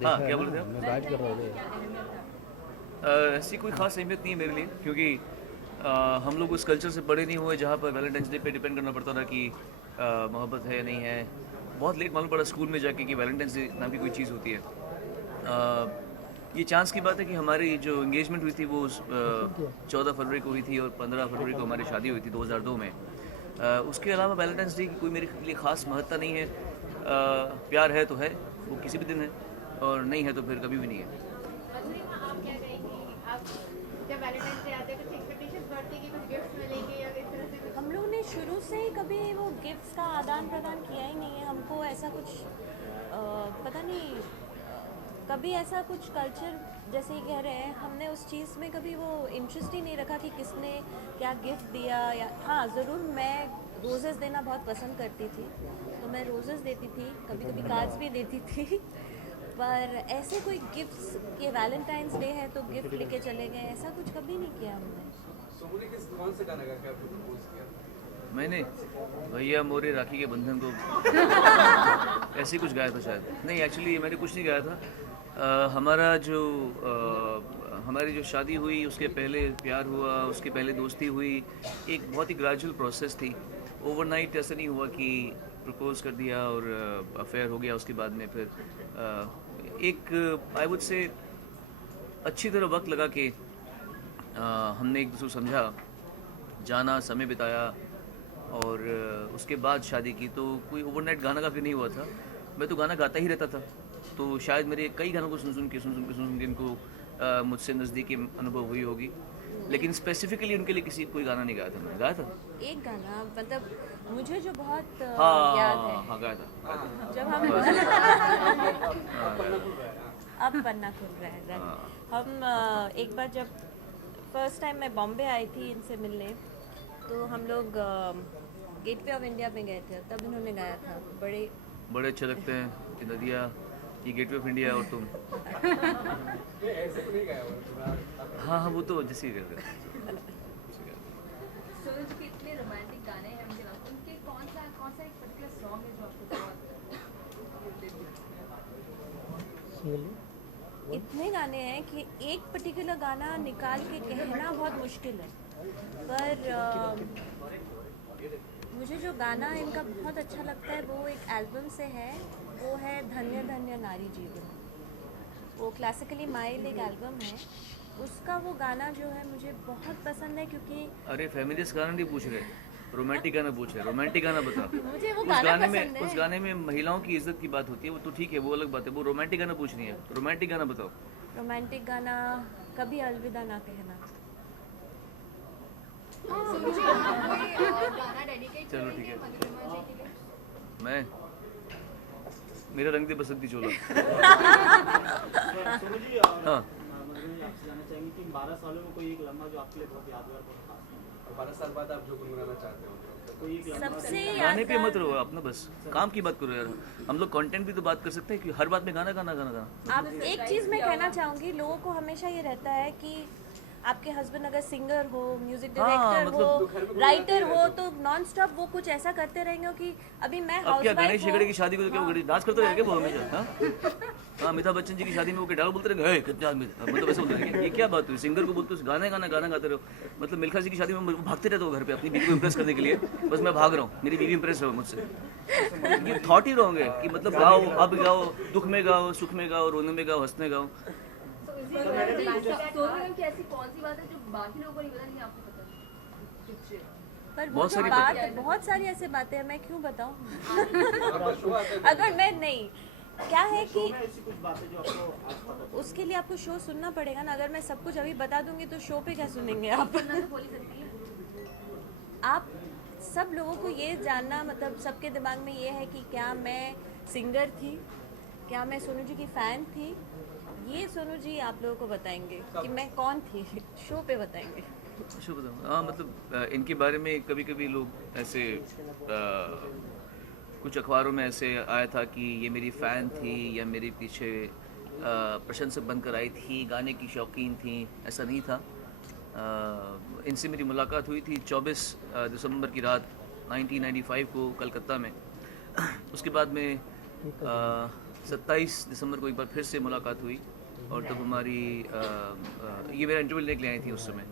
हाँ, देखा क्या है बोल रहे ना, हो? मैं गाइड कर रहा हूँ। ऐसी कोई ख़ास अहमियत नहीं है मेरे लिए, क्योंकि हम लोग उस कल्चर से बड़े नहीं हुए जहाँ पर वैलेंटाइंस डे पे डिपेंड करना पड़ता था कि मोहब्बत है या नहीं है। बहुत लेट मालूम पड़ा स्कूल में जाके कि वैलेंटाइंस डे नाम की कोई चीज़ होती है। ये चांस की बात है कि हमारी जो एंगेजमेंट हुई थी वो 14 फरवरी को हुई थी और 15 फरवरी को हमारी शादी हुई थी 2002 में। उसके अलावा वैलेंटाइंस डे की कोई मेरे लिए ख़ास महत्ता नहीं है। प्यार है तो है, वो किसी भी दिन है, और नहीं है तो फिर कभी भी नहीं है। मधुरिमा, आप क्या कहेंगी? आप जब वैलेंटाइन डे आते हैं कुछ एक्सपेक्टेशंस बढ़ती है कि कुछ गिफ्ट मिलेंगे या इस तरह से कुछ? हम लोग ने शुरू से ही कभी वो गिफ्ट्स का आदान प्रदान किया ही नहीं है। हमको ऐसा कुछ पता नहीं, कभी ऐसा कुछ कल्चर जैसे ही कह रहे हैं, हमने उस चीज़ में कभी वो इंटरेस्ट ही नहीं रखा कि किसने क्या गिफ्ट दिया। या हाँ, ज़रूर मैं रोज़ेस देना बहुत पसंद करती थी, तो मैं रोज़ेस देती थी, कभी कभी कार्ड्स भी देती थी। पर ऐसे कोई गिफ्ट्स के वैलेंटाइंस डे है तो गिफ्ट लेके चले गए, ऐसा कुछ कभी नहीं किया हमने। सोमू ने कौन से गाना गा के आपको प्रपोज किया? मैंने भैया मोरे राखी के बंधन को ऐसे ही कुछ गाया था शायद। नहीं, एक्चुअली मैंने कुछ नहीं गाया था। हमारी जो शादी हुई उसके पहले प्यार हुआ, उसके पहले दोस्ती हुई। एक बहुत ही ग्रेजुअल प्रोसेस थी। ओवरनाइट ऐसा नहीं हुआ कि प्रपोज कर दिया और अफेयर हो गया। उसके बाद में फिर एक आई वुड से अच्छी तरह वक्त लगा के हमने एक दूसरे को समझा, जाना, समय बिताया, और उसके बाद शादी की। तो कोई ओवरनाइट गाना का फिर नहीं हुआ था। मैं तो गाना गाता ही रहता था, तो शायद मेरे कई गानों को सुन सुन के इनको मुझसे नज़दीकी अनुभव हुई होगी। लेकिन स्पेसिफिकली उनके लिए कोई गाना नहीं गाया था। मैंने गाया था। एक गाना मतलब मुझे जो बहुत हाँ याद है, हाँ, गाया था। जब हम हाँ, अब पन्ना खुल रहा है। हम एक बार जब फर्स्ट टाइम मैं बॉम्बे आई थी इनसे मिलने, तो हम लोग गेटवे ऑफ इंडिया में गए थे, तब इन्होंने गाया था। बड़े अच्छे लगते हैं कि नदिया, ये गेटवे ऑफ इंडिया और तुम। ऐसे तो नहीं गाया हुआ। हाँ हाँ, वो तो जैसे ही कहते हैं। सोनू जी के इतने रोमांटिक गाने हैं, मुझे लगता है उनके कौन सा एक पर्टिकुलर सॉन्ग है जो आपको बहुत इतने गाने हैं कि एक पर्टिकुलर गाना निकाल के कहना बहुत मुश्किल है। पर मुझे जो गाना इनका बहुत अच्छा लगता है वो एक एल्बम से है, वो है धन्य धन्य नारी जीवन। वो क्लासिकली माइल एक एल्बम है, उसका वो गाना जो है मुझे बहुत पसंद है, क्योंकि अरे फेमिनिस्ट गाना नहीं पूछ रहे, रोमांटिक गाना पूछ रहे। रोमांटिक गाना बता। मुझे वो उस गाना गाने पसंद में है। उस गाने में महिलाओं की इज्जत की बात होती है, वो तो ठीक है, वो अलग बात है। वो रोमांटिक गाना पूछ रही है, रोमांटिक गाना बताओ। रोमांटिक गाना कभी अलविदा ना कहना। सोनू जी, आप कोई गाना डेडिकेट चलो, करेंगे ठीक है। मधुरिमा जी के लिए? मैं मेरा रंग दे बसंती चोला। सोनू जी, हाँ, मधुरिमा जी आपसे जानना चाहेंगे कि 12 सालों में कोई एक लम्हा जो आपके लिए बहुत यादगार, बहुत खास है? 12 साल बाद आप जो गुनगुनाना चाहते हो कोई एक लम्हा सबसे गाने पे मत यादगार, रहो अपना, बस काम की बात करो यार। हम लोग कंटेंट भी तो बात कर सकते हैं कि हर बात में गाना गाना गाना गाना। आप एक चीज़ मैं कहना चाहूँगी, लोगों को हमेशा ये रहता है कि आपके हस्बैंड अगर सिंगर हो, म्यूजिक हाँ, डायरेक्टर मतलब हो, राइटर हो, तो नॉन स्टॉप वो कुछ ऐसा करते रहेंगे कि अभी मैं अब क्या हाउसवाइफ गणेश हेगड़े की हूँ। शादी को तो क्या वो डांस करते रहेंगे वो हमेशा? हाँ हाँ, अमिताभ बच्चन जी की शादी में वो डायलॉग बोलते रहेंगे, "हे, कितना आदमी", मतलब ऐसे बोलते रहेंगे। ये क्या बात हुई? सिंगर को बोलते हो गाना गाना गाना गाते रहो। मतलब मिल्खा जी की शादी में वो भागते रहते हो घर पे अपनी बीवी को इम्प्रेस करने के लिए, बस मैं भाग रहा हूँ, मेरी बीवी इम्प्रेस हो मुझसे। ये थॉट ही रॉन्ग है कि मतलब गाओ, अब गाओ, दुख में गाओ, सुख में गाओ, रोने में गाओ, हंसने गाओ। सोनू मैम की ऐसी कौन सी बात है जो बाकी लोगों को नहीं पता, नहीं आपको पता है? पर वो बहुत जो सारी बात, बहुत सारी ऐसी बातें हैं, मैं क्यों बताऊँ? अगर मैं नहीं, क्या है कि ऐसी कुछ बातें जो आपको आज पता उसके लिए आपको शो सुनना पड़ेगा ना। अगर मैं सब कुछ अभी बता दूंगी तो शो पे क्या सुनेंगे आप? मैं तो बोल ही सकती है। आप सब लोगों को ये जानना, मतलब सबके दिमाग में ये है कि क्या मैं सिंगर थी, क्या मैं सोनू जी की फ़ैन थी। ये सोनू जी आप लोगों को बताएंगे कि मैं कौन थी, शो पे बताएंगे। अच्छा बताओ। हाँ, मतलब इनके बारे में कभी कभी लोग ऐसे कुछ अखबारों में ऐसे आया था कि ये मेरी फ़ैन थी या मेरे पीछे प्रशंसक बनकर आई थी, गाने की शौकीन थी। ऐसा नहीं था। इनसे मेरी मुलाकात हुई थी 24 दिसंबर की रात 1995 को कलकत्ता में। उसके बाद में 27 दिसंबर को एक बार फिर से मुलाकात हुई और तब हमारी ये मेरा इंटरव्यू लेने के लिए आई थी उस समय।